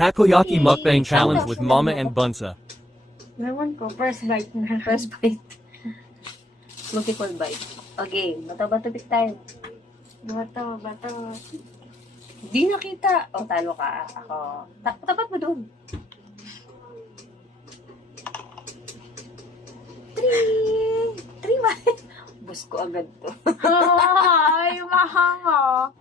Takoyaki mukbang challenge with Mama and Bunsa. Naman ko, first bite na. First bite. Multiple bite. Okay, bato-bato pick tayo. Bato. Di nakita. O, talo ka. Ako. Tapat mo doon. 3 bite. Bus ko agad to. Ay, mahanga.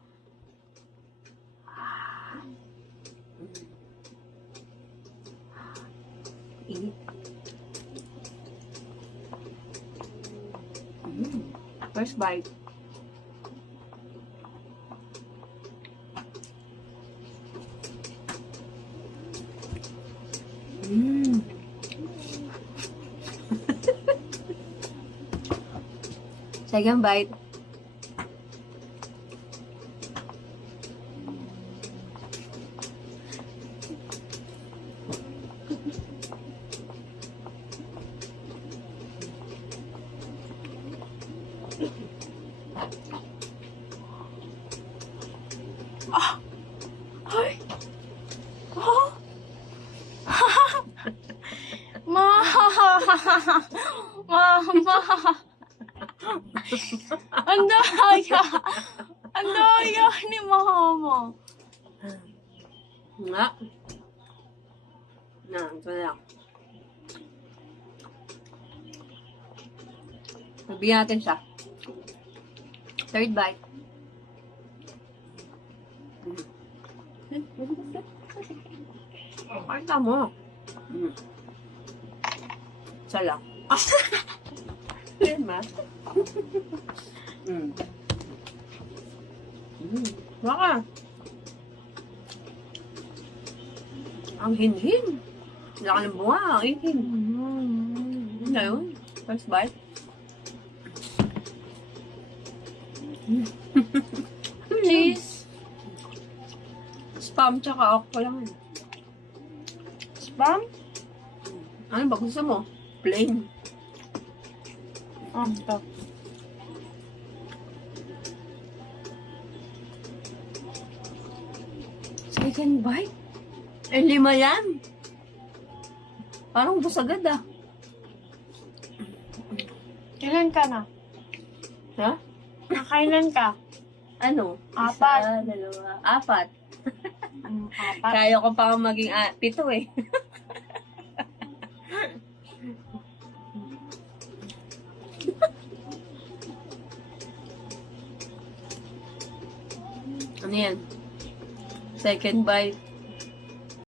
Init. First bite. Second bite. Mama! Ang daya ni Mama. Nga. Ito lang. Pagbiyan natin siya. Third bite. Pakita mo. Isa lang. Lima. Baka. Ang hinhin. Laki ng bunga. Ang hinhin. Ngayon. First bite. Cheese. Spam tsaka ako lang. Spam? Ano ba gusto mo? Plain. Ito. Second bite? Eh, 5 yan. Parang ubos agad ah. Kailan ka na? Ha? Nakailan ka? Ano? 4. Isa, 2, 4. 4. Kaya ko pa maging 7 eh. Ano yan? Second bite.